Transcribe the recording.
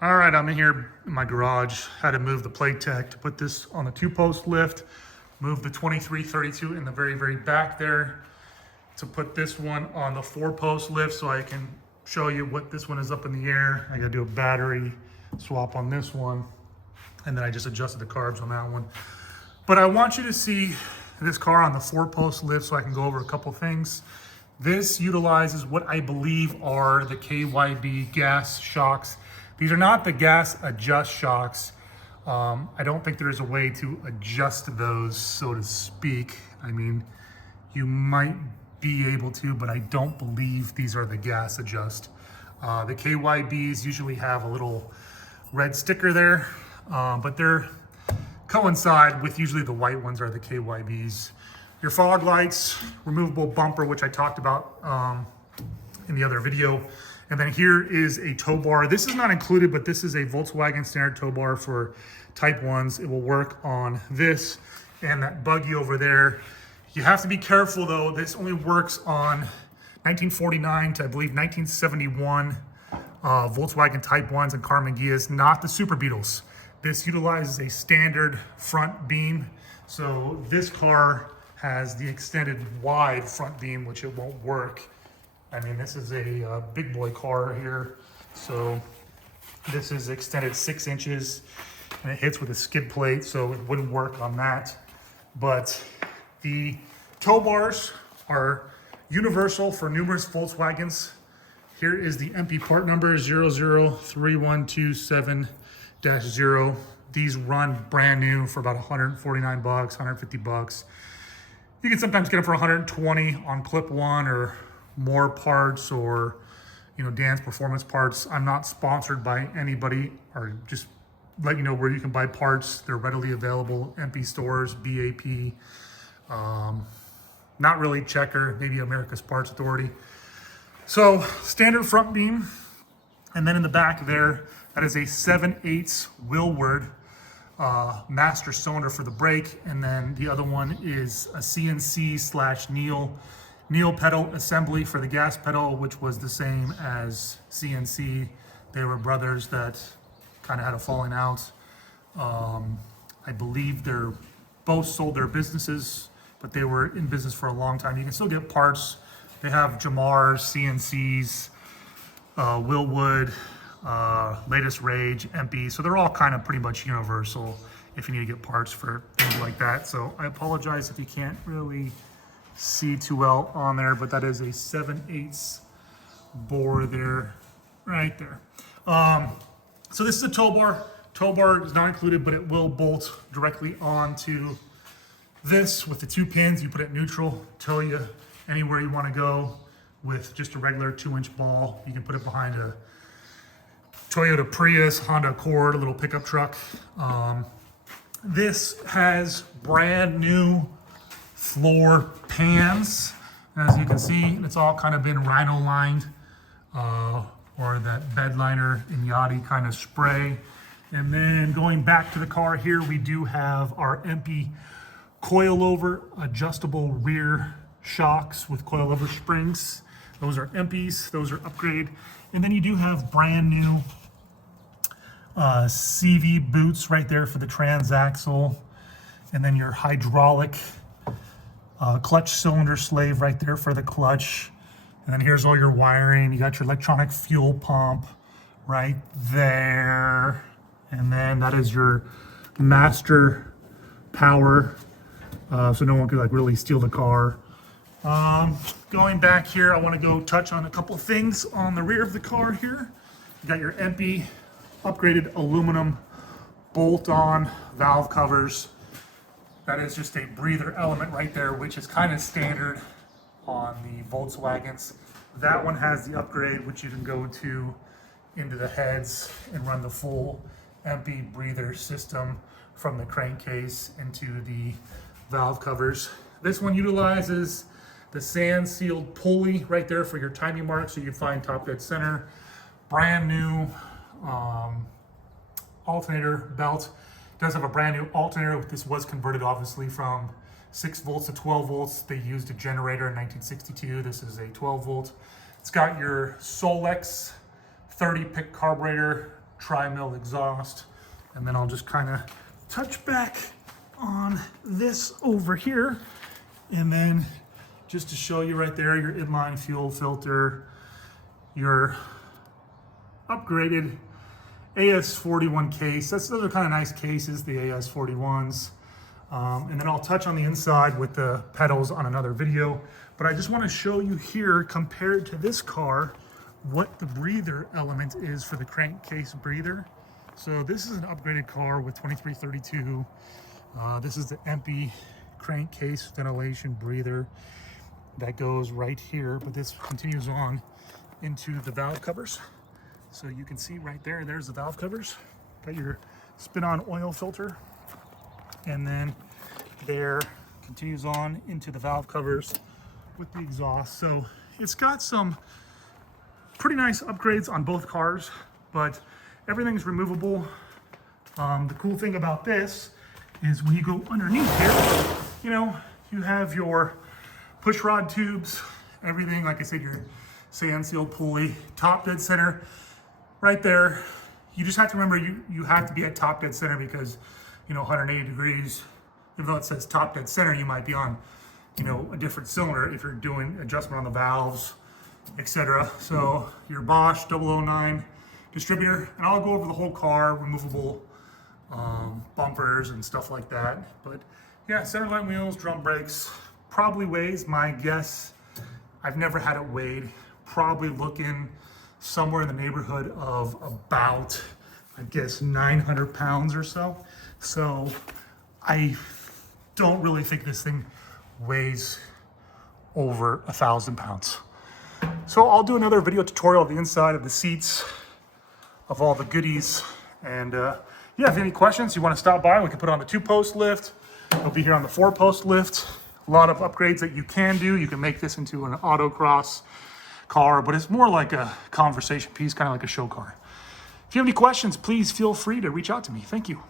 All right, I'm in here in my garage. Had to move the plate tech to put this on the 2-post lift, move the 2332 in the very back there to put this one on the 4-post lift so I can show you what this one is up in the air. I gotta do a battery swap on this one, and then I just adjusted the carbs on that one. But I want you to see this car on the 4-post lift so I can go over a couple things. This utilizes what I believe are the KYB gas shocks. These are not the gas adjust shocks. I don't think there's a way to adjust those, so to speak. I mean, you might be able to, but I don't believe these are the gas adjust. The KYBs usually have a little red sticker there, but they're coincide with usually the white ones are the KYBs. Your fog lights, removable bumper, which I talked about in the other video. And then here is a tow bar. This is not included, but this is a Volkswagen standard tow bar for Type 1s. It will work on this and that buggy over there. You have to be careful though. This only works on 1949 to I believe 1971 Volkswagen Type 1s and Car Manguias, not the Super Beetles. This utilizes a standard front beam. So this car has the extended wide front beam, which it won't work. I mean, this is a big boy car here. So this is extended 6 inches and it hits with a skid plate, so it wouldn't work on that. But the tow bars are universal for numerous Volkswagens. Here is the MP part number 003127-0. These run brand new for about 149 bucks, 150 bucks. You can sometimes get them for 120 on Clip One or more parts, or Dan's Performance Parts. I'm not sponsored by anybody, or just let you know where you can buy parts. They're readily available. MP stores, BAP, not really Checker, maybe America's Parts Authority. So standard front beam, and then in the back there, that is a 7/8 Willward master cylinder for the brake, and then the other one is a CNC/Neil pedal assembly for the gas pedal, which was the same as CNC. They were brothers that kind of had a falling out. I believe they're both sold their businesses, but they were in business for a long time. You can still get parts. They have Jamars, CNCs, Willwood, latest Rage, MP. So they're all kind of pretty much universal if you need to get parts for things like that. So I apologize if you can't really see too well on there, but that is a 7/8 bore there, right there. So this is a tow bar. Tow bar is not included, but it will bolt directly onto this with the 2 pins. You put it neutral, tow you anywhere you want to go with just a regular 2-inch ball. You can put it behind a Toyota Prius, Honda Accord, a little pickup truck. This has brand new floor pans. As you can see, it's all kind of been rhino lined, or that bed liner in Yachty kind of spray. And then going back to the car here, we do have our MP coilover adjustable rear shocks with coilover springs. Those are MPs, those are upgrade. And then you do have brand new CV boots right there for the transaxle. And then your hydraulic clutch cylinder slave right there for the clutch. And then here's all your wiring. You got your electronic fuel pump right there. And then that is your master power. So no one could really steal the car. Going back here, I want to go touch on a couple things on the rear of the car here. You got your MP upgraded aluminum bolt-on valve covers. That is just a breather element right there, which is kind of standard on the Volkswagens. That one has the upgrade, which you can go to into the heads and run the full MP breather system from the crankcase into the valve covers. This one utilizes the sand sealed pulley right there for your timing mark, so you can find top dead center. Brand new alternator belt. It does have a brand new alternator. This was converted obviously from 6 volts to 12 volts. They used a generator in 1962. This is a 12 volt. It's got your Solex 30 pick carburetor tri-mill exhaust. And then I'll just kind of touch back on this over here. And then just to show you right there, your inline fuel filter, your upgraded AS41 case. Those are kind of nice cases, the AS41s. And then I'll touch on the inside with the pedals on another video. But I just want to show you here, compared to this car, what the breather element is for the crankcase breather. So this is an upgraded car with 2332. This is the EMPI crankcase ventilation breather that goes right here, but this continues on into the valve covers. So you can see right there, there's the valve covers. Got your spin-on oil filter. And then there continues on into the valve covers with the exhaust. So it's got some pretty nice upgrades on both cars, but everything's removable. The cool thing about this is when you go underneath here, you know, you have your push rod tubes, everything, like I said, your sand seal pulley, top dead center right there. You just have to remember you have to be at top dead center because, you know, 180 degrees, even though it says top dead center, you might be on, you know, a different cylinder if you're doing adjustment on the valves, etc. So your Bosch 009 distributor, and I'll go over the whole car, removable bumpers and stuff like that. But yeah, center line wheels, drum brakes, probably weighs, my guess, I've never had it weighed, probably looking somewhere in the neighborhood of about, I guess, 900 pounds or so. So I don't really think this thing weighs over 1,000 pounds. So I'll do another video tutorial of the inside of the seats, of all the goodies. And yeah, if you have any questions, you want to stop by, we can put it on the 2-post lift. It'll be here on the 4-post lift. A lot of upgrades that you can do. You can make this into an autocross car, but it's more like a conversation piece, kind of like a show car. If you have any questions, please feel free to reach out to me. Thank you.